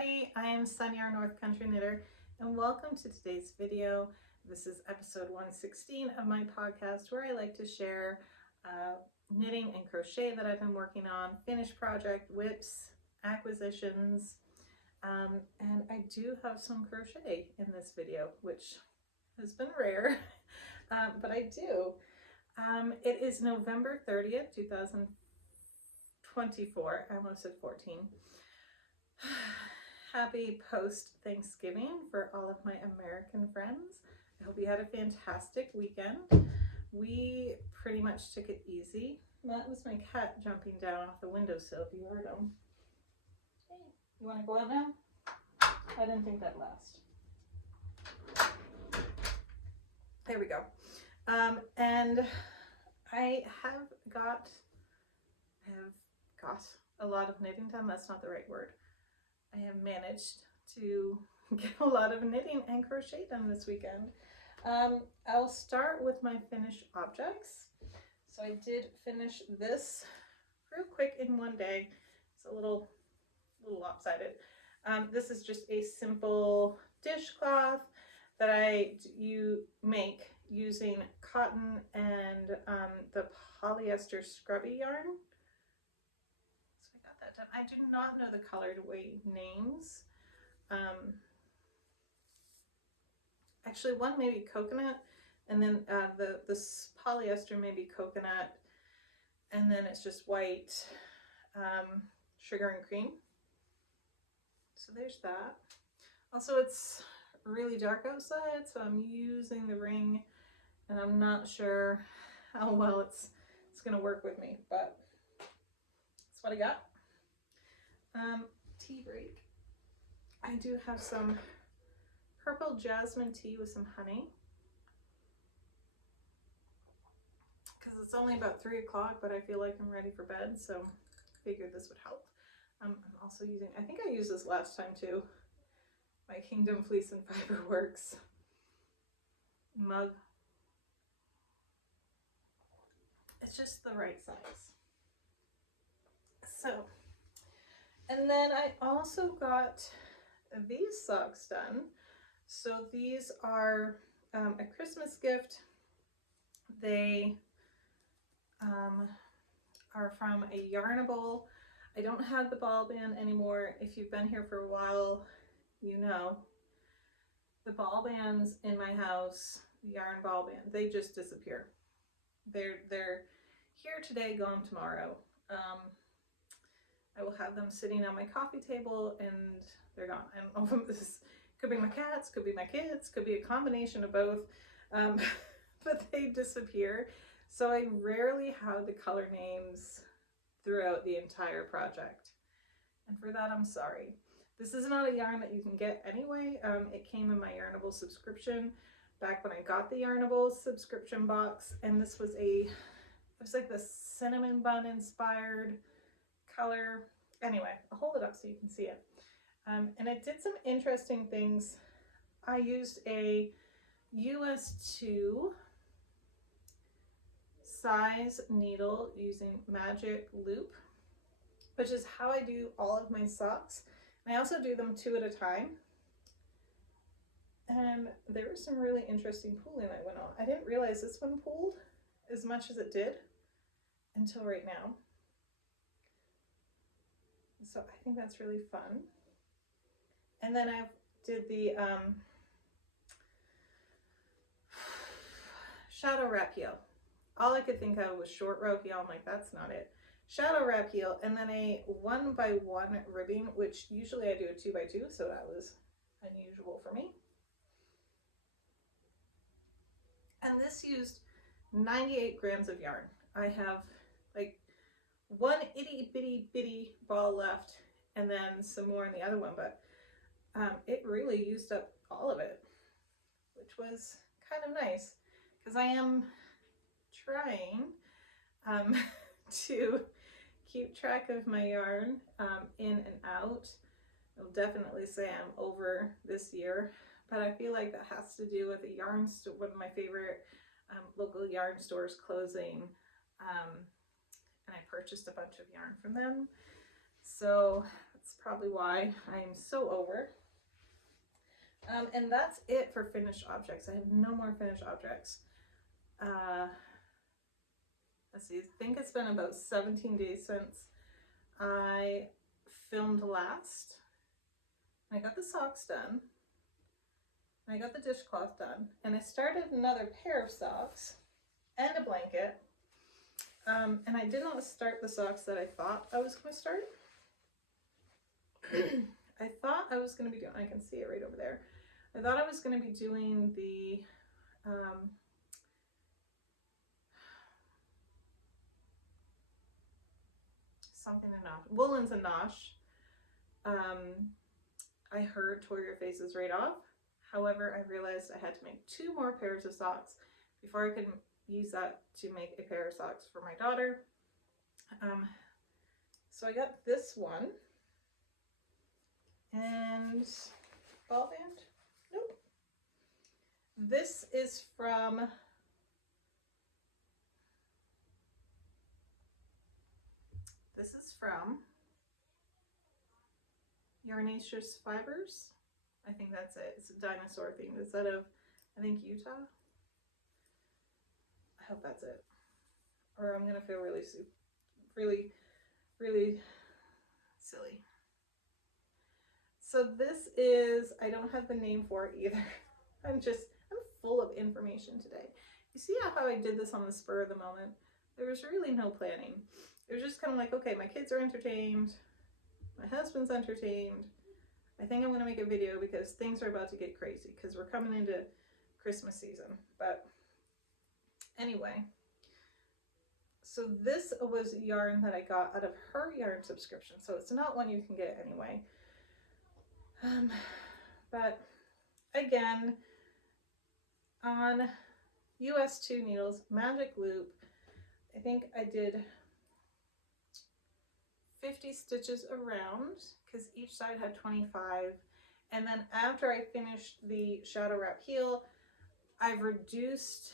everybody, I am Sunny, our North Country Knitter, and welcome to today's video. This is episode 116 of my podcast where I like to share knitting and crochet that I've been working on, finished project, whips, acquisitions, and I do have some crochet in this video, which has been rare, but I do. It is November 30th, 2024. I almost said 14. Happy post-Thanksgiving for all of my American friends. I hope you had a fantastic weekend. We pretty much took it easy. That was my cat jumping down off the windowsill, if you heard him. Hey, you want to go out now? I didn't think that'd last. There we go. And I have got a lot of knitting done. That's not the right word. I have managed to get a lot of knitting and crochet done this weekend. I'll start with my finished objects. So I did finish this real quick in one day. It's a little lopsided. This is just a simple dishcloth that you make using cotton and the polyester scrubby yarn. I do not know the colorway names. Actually, one may be coconut, and then this polyester may be coconut, and then it's just white, sugar and cream. So there's that. Also, it's really dark outside, so I'm using the ring, and I'm not sure how well it's gonna work with me, but that's what I got. Tea break. I do have some purple jasmine tea with some honey because it's only about 3 o'clock, but I feel like I'm ready for bed, so figured this would help. I'm also using, I think I used this last time too, my Kingdom Fleece and Fiber Works mug. It's just the right size. So, and then I also got these socks done. So these are a Christmas gift. They are from a Yarnable. I don't have the ball band anymore. If you've been here for a while, you know. The ball bands in my house, the yarn ball band, they just disappear. They're here today, gone tomorrow. I will have them sitting on my coffee table and they're gone. I don't know if this could be my cats, could be my kids, could be a combination of both, but they disappear. So I rarely have the color names throughout the entire project. And for that, I'm sorry. This is not a yarn that you can get anyway. It came in my Yarnable subscription back when I got the Yarnable subscription box. And this was it was like the cinnamon bun inspired color. Anyway, I'll hold it up so you can see it. And it did some interesting things. I used a US 2 size needle using Magic Loop, which is how I do all of my socks. And I also do them 2 at a time. And there was some really interesting pooling that went on. I didn't realize this one pooled as much as it did until right now. So I think that's really fun. And then I did the shadow wrap heel. All I could think of was short row heel. I'm like, that's not it. Shadow wrap heel, and then a 1x1 ribbing, which usually I do a 2x2, so that was unusual for me. And this used 98 grams of yarn. I have like one itty bitty ball left and then some more in the other one, but it really used up all of it, which was kind of nice because I am trying to keep track of my yarn in and out. I'll definitely say I'm over this year, but I feel like that has to do with a yarn store, one of my favorite local yarn stores closing, and I purchased a bunch of yarn from them. So That's probably why I'm so over. And that's it for finished objects. I have no more finished objects. Let's see, I think it's been about 17 days since I filmed last. I got the socks done. I got the dishcloth done. And I started another pair of socks and a blanket. And I did not start the socks that I thought I was going to start. I thought I was going to be doing, I can see it right over there. I thought I was going to be doing the something and Nosh, Woolens and Nosh. I heard tore your faces right off. However, I realized I had to make 2 more pairs of socks before I could use that to make a pair of socks for my daughter. So I got this one, and ball band? Nope. This is from Yarnaceous Fibers. I think that's it. It's a dinosaur theme. It's out of, I think, Utah. I hope that's it. Or I'm gonna feel really silly. So this is, I don't have the name for it either. I'm full of information today. You see how I did this on the spur of the moment? There was really no planning. It was just kind of like, okay, my kids are entertained. My husband's entertained. I think I'm going to make a video because things are about to get crazy because we're coming into Christmas season. But anyway, so this was yarn that I got out of her yarn subscription. So it's not one you can get anyway. But again, on US 2 needles, magic loop, I think I did 50 stitches around because each side had 25. And then after I finished the shadow wrap heel, I've reduced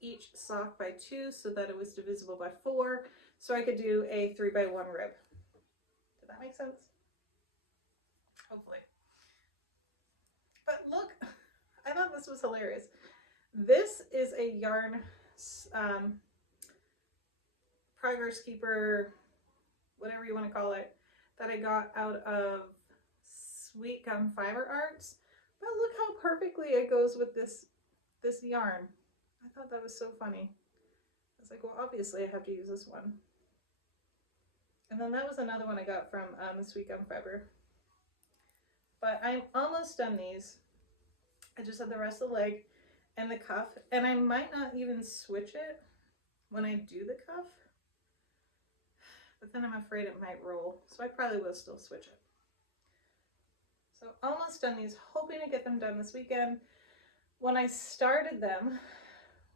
each sock by 2 so that it was divisible by 4, so I could do a 3x1 rib. Did that make sense? Hopefully. But look, I thought this was hilarious. This is a yarn Progress Keeper, whatever you want to call it, that I got out of Sweet Gum Fiber Arts. But look how perfectly it goes with this yarn. I thought that was so funny. I was like, well, obviously I have to use this one. And then that was another one I got from the Sweet Gum Fiber. But I'm almost done these. I just have the rest of the leg and the cuff. And I might not even switch it when I do the cuff. But then I'm afraid it might roll. So I probably will still switch it. So almost done these, hoping to get them done this weekend. When I started them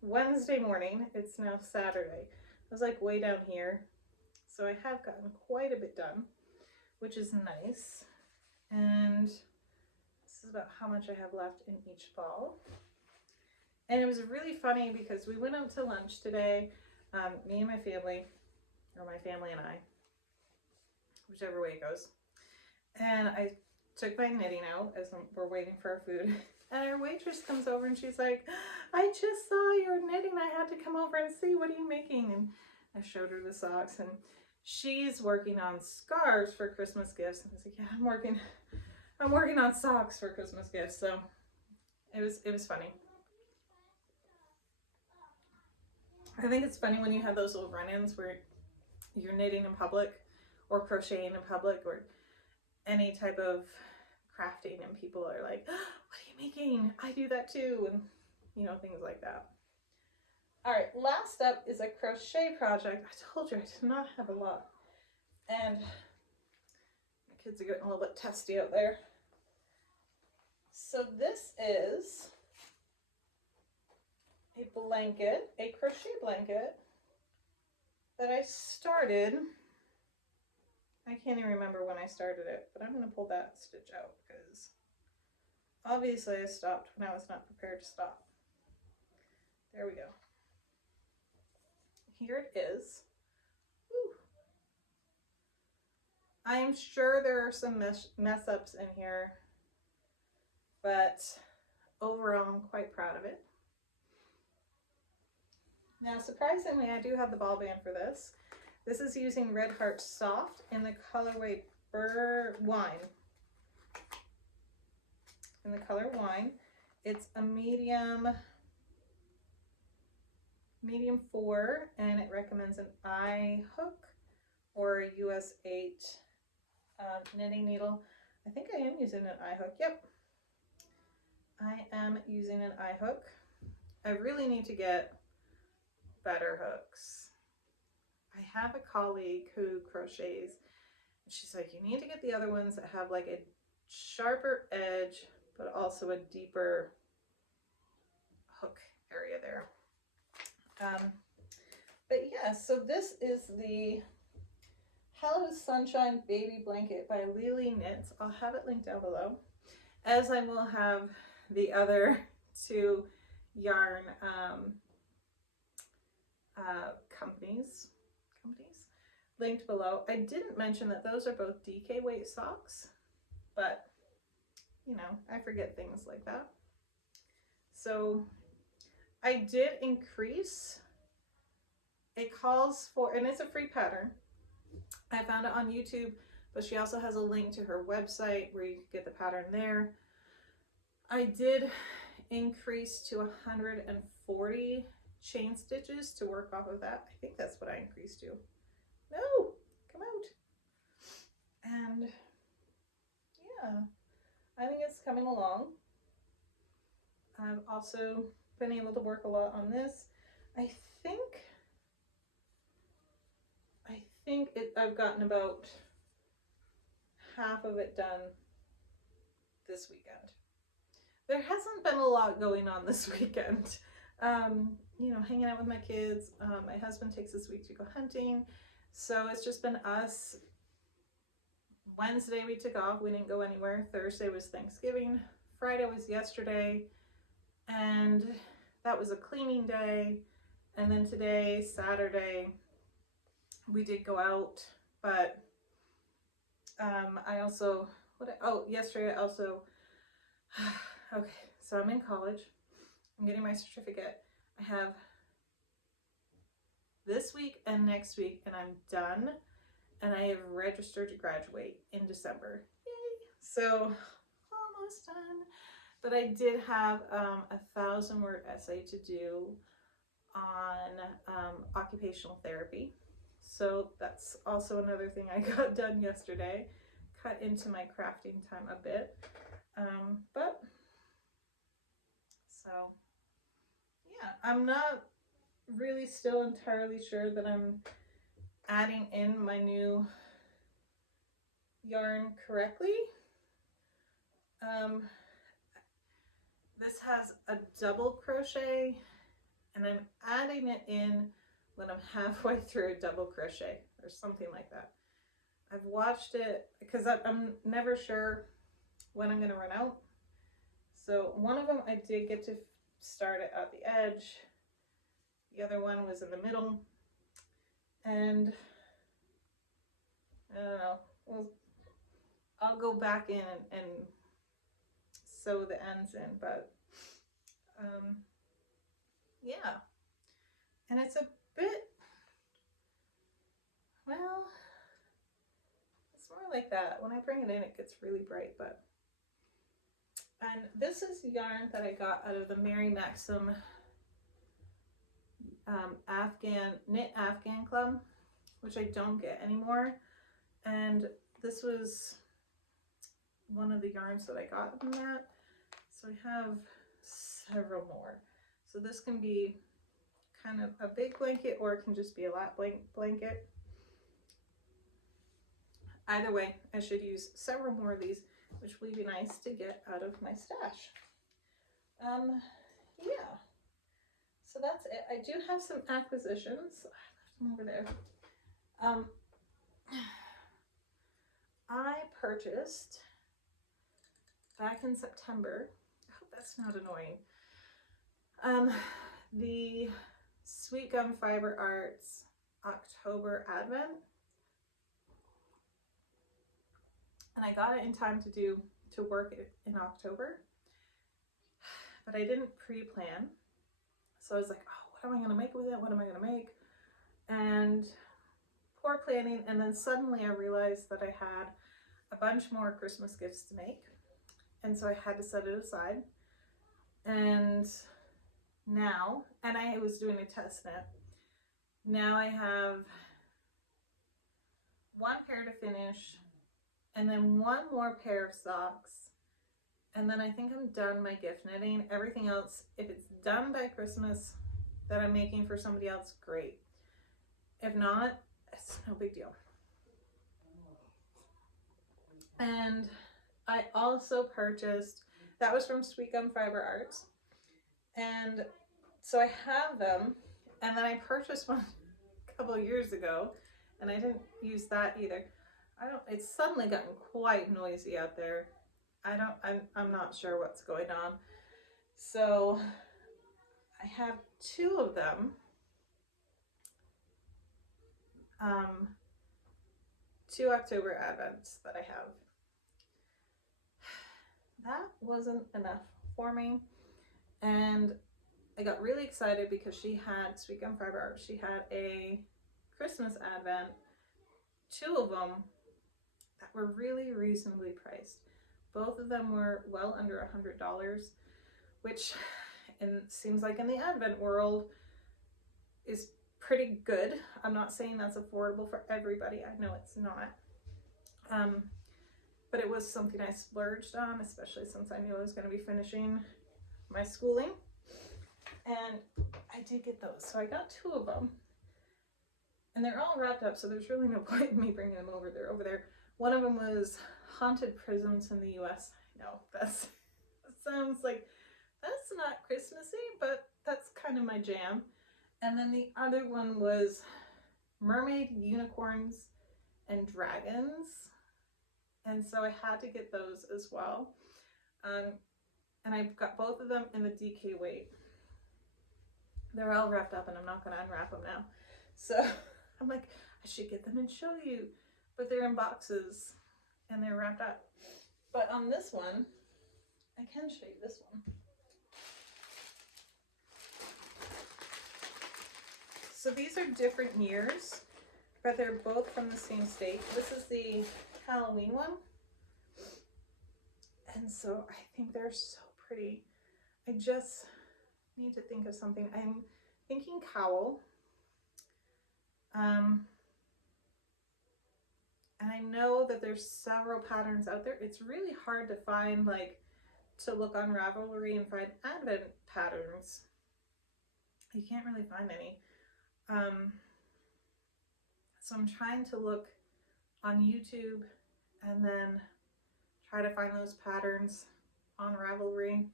Wednesday morning, it's now Saturday. I was like way down here. So I have gotten quite a bit done, which is nice. And this is about how much I have left in each ball. And it was really funny because we went out to lunch today, me and my family, or my family and I, whichever way it goes. And I took my knitting out as we're waiting for our food. And our waitress comes over and she's like, I just saw your knitting. I had to come over and see, what are you making? And I showed her the socks, and she's working on scarves for Christmas gifts. And I was like, yeah, I'm working on socks for Christmas gifts. So it was funny. I think it's funny when you have those little run-ins where you're knitting in public or crocheting in public or any type of crafting, and people are like, oh, what are you making? I do that too. And you know, things like that. All right, last up is a crochet project. I told you I did not have a lot. And my kids are getting a little bit testy out there. So this is a blanket, a crochet blanket that I started. I can't even remember when I started it, but I'm going to pull that stitch out because obviously I stopped when I was not prepared to stop. There we go. Here it is. Woo. I'm sure there are some mess ups in here, but overall I'm quite proud of it. Now, surprisingly, I do have the ball band for this. This is using Red Heart Soft in the colorway Wine. In the color Wine. It's a medium 4, and it recommends an eye hook or a US 8 knitting needle. I think I am using an eye hook. Yep, I am using an eye hook. I really need to get better hooks. I have a colleague who crochets, and she's like, you need to get the other ones that have like a sharper edge, but also a deeper hook area there. But yeah, so this is the Hello Sunshine Baby Blanket by Lily Knits. I'll have it linked down below, as I will have the other 2 yarn companies linked below. I didn't mention that those are both DK weight socks, but you know, I forget things like that. So I did increase. It calls for, and it's a free pattern. I found it on YouTube, but she also has a link to her website where you can get the pattern there. I did increase to 140 chain stitches to work off of that. I think that's what I increased to. No, come out. And yeah, I think it's coming along. I've also been able to work a lot on this. I think I've gotten about half of it done this weekend. There hasn't been a lot going on this weekend. You know, hanging out with my kids. My husband takes this week to go hunting, so it's just been us. Wednesday we took off, we didn't go anywhere. Thursday was Thanksgiving. Friday was yesterday, and that was a cleaning day. And then today, Saturday, we did go out, but yesterday I also, okay, so I'm in college. I'm getting my certificate. I have this week and next week, and I'm done. And I have registered to graduate in December. Yay! So almost done. But I did have a 1,000-word essay to do on occupational therapy. So that's also another thing I got done yesterday. Cut into my crafting time a bit. But so yeah, I'm not really still entirely sure that I'm adding in my new yarn correctly. This has a double crochet, and I'm adding it in when I'm halfway through a double crochet or something like that. I've watched it because I'm never sure when I'm going to run out. So one of them I did get to start it at the edge. The other one was in the middle. And I don't know, well, I'll go back in and sew the ends in, but yeah. And it's a bit, well, it's more like that. When I bring it in, it gets really bright, but, and this is yarn that I got out of the Mary Maxim Knit Afghan Club, which I don't get anymore. And this was one of the yarns that I got from that. So I have several more. So this can be kind of a big blanket, or it can just be a lap blanket. Either way, I should use several more of these, which would be nice to get out of my stash. Yeah. So that's it. I do have some acquisitions. I left them over there. I purchased back in September. I hope that's not annoying. The Sweet Gum Fiber Arts October Advent. and I got it in time to work it in October, but I didn't pre-plan. So I was like, oh, what am I gonna make with it? What am I gonna make? And poor planning, and then suddenly I realized that I had a bunch more Christmas gifts to make, and so I had to set it aside. And now, and I was doing a test knit, now I have one pair to finish, and then one more pair of socks, and then I think I'm done my gift knitting. Everything else, if it's done by Christmas that I'm making for somebody else, great. If not, it's no big deal. And I also purchased, that was from Sweet Gum Fiber Arts, and so I have them, and then I purchased one a couple of years ago, and I didn't use that either. It's suddenly gotten quite noisy out there. I'm not sure what's going on. So I have two of them. Two October Advents that I have. That wasn't enough for me, and I got really excited because she had, Sweet Gum Fiber Art, she had a Christmas Advent, two of them that were really reasonably priced. Both of them were well under $100, which seems like in the Advent world is pretty good. I'm not saying that's affordable for everybody. I know it's not. But it was something I splurged on, especially since I knew I was going to be finishing my schooling. And I did get those. So I got two of them. And they're all wrapped up, so there's really no point in me bringing them over. They're over there. One of them was Haunted Prisons in the US. I know, that sounds like, that's not Christmassy, but that's kind of my jam. And then the other one was Mermaid, Unicorns, and Dragons. And so I had to get those as well. And I've got both of them in the DK weight. They're all wrapped up, and I'm not going to unwrap them now. So I'm like, I should get them and show you. But they're in boxes, and they're wrapped up. But on this one, I can show you this one. So these are different years, but they're both from the same state. This is the Halloween one, and so I think they're so pretty. I just need to think of something. I'm thinking cowl, and I know that there's several patterns out there. It's really hard to find, like, to look on Ravelry and find Advent patterns. You can't really find any. So I'm trying to look on YouTube and then try to find those patterns on Ravelry.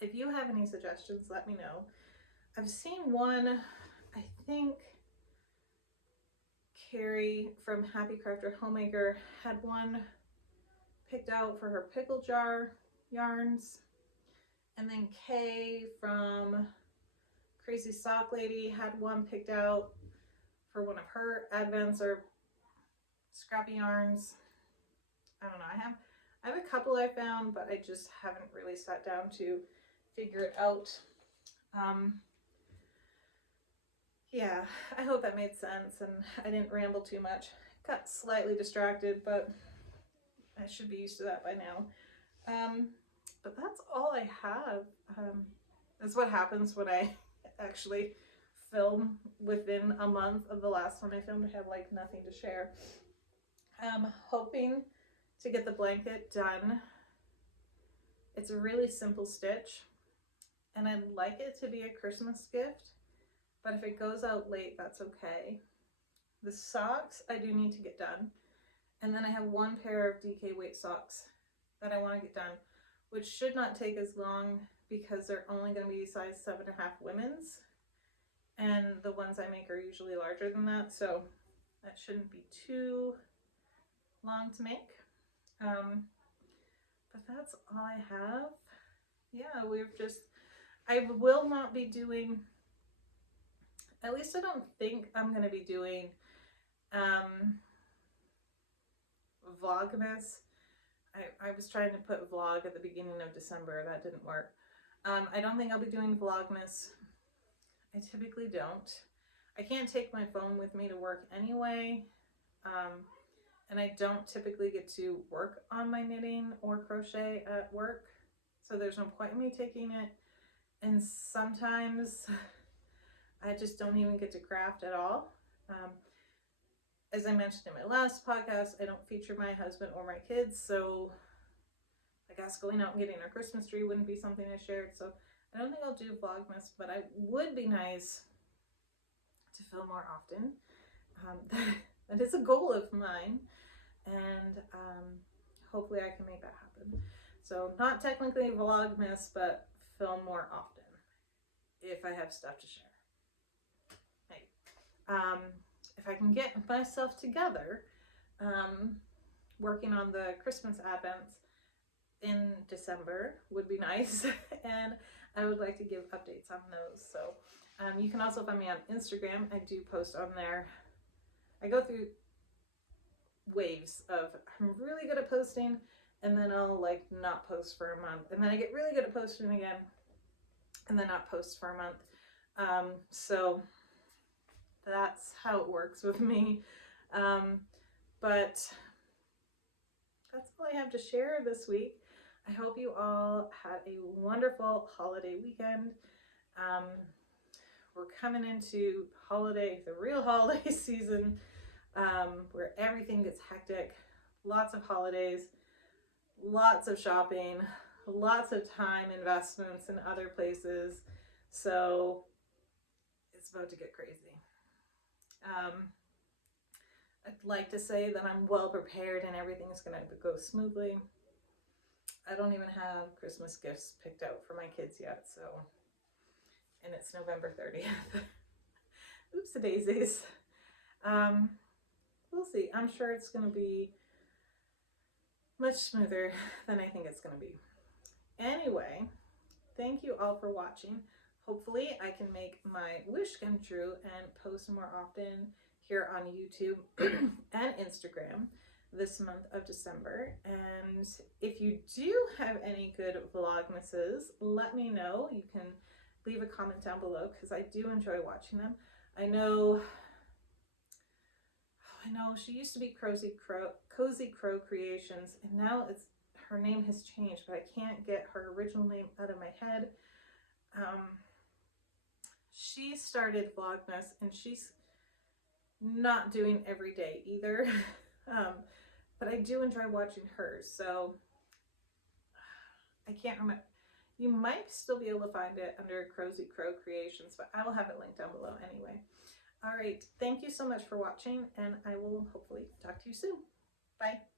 If you have any suggestions, let me know. I've seen one, I think Carrie from Happy Crafter Homemaker had one picked out for her pickle jar yarns, and then Kay from Crazy Sock Lady had one picked out for one of her Advents or scrappy yarns. I don't know. I have a couple I found, but I just haven't really sat down to figure it out. Yeah, I hope that made sense and I didn't ramble too much. Got slightly distracted, but I should be used to that by now. But that's all I have. That's what happens when I actually film within a month of the last one I filmed. I have like nothing to share. I'm hoping to get the blanket done. It's a really simple stitch, and I'd like it to be a Christmas gift, but if it goes out late, that's okay. The socks I do need to get done, and then I have one pair of DK weight socks that I want to get done, which should not take as long because they're only going to be size 7.5 women's, and the ones I make are usually larger than that, so that shouldn't be too long to make. But that's all I have. Yeah, I will not be doing, at least I don't think I'm going to be doing Vlogmas. I was trying to put vlog at the beginning of December. That didn't work. I don't think I'll be doing Vlogmas. I typically don't. I can't take my phone with me to work anyway. And I don't typically get to work on my knitting or crochet at work. So there's no point in me taking it. And sometimes I just don't even get to craft at all. As I mentioned in my last podcast, I don't feature my husband or my kids, so I guess going out and getting our Christmas tree wouldn't be something I shared. So I don't think I'll do Vlogmas, but I would be nice to film more often. That is a goal of mine, and hopefully I can make that happen. So not technically Vlogmas, but film more often if I have stuff to share. Maybe. If I can get myself together, working on the Christmas Advents in December would be nice, and I would like to give updates on those. So you can also find me on Instagram. I do post on there. I go through waves of I'm really good at posting, and then I'll like not post for a month, and then I get really good at posting again, and then not post for a month. So that's how it works with me. But that's all I have to share this week. I hope you all had a wonderful holiday weekend. We're coming into the real holiday season, where everything gets hectic, lots of holidays, lots of shopping, lots of time investments in other places. So it's about to get crazy. I'd like to say that I'm well prepared and everything's going to go smoothly. I don't even have Christmas gifts picked out for my kids yet, so, and it's November 30th. Oops-a-daisies. We'll see. I'm sure it's going to be much smoother than I think it's going to be. Anyway, thank you all for watching. Hopefully I can make my wish come true and post more often here on YouTube and Instagram this month of December. And if you do have any good Vlogmases, let me know. You can leave a comment down below because I do enjoy watching them. I know she used to be Cozy Crow Creations, and now her name has changed, but I can't get her original name out of my head. She started Vlogmas, and she's not doing every day either. But I do enjoy watching hers, so I can't remember. You might still be able to find it under Cozy Crow Creations, but I will have it linked down below anyway. All right, thank you so much for watching, and I will hopefully talk to you soon. Bye.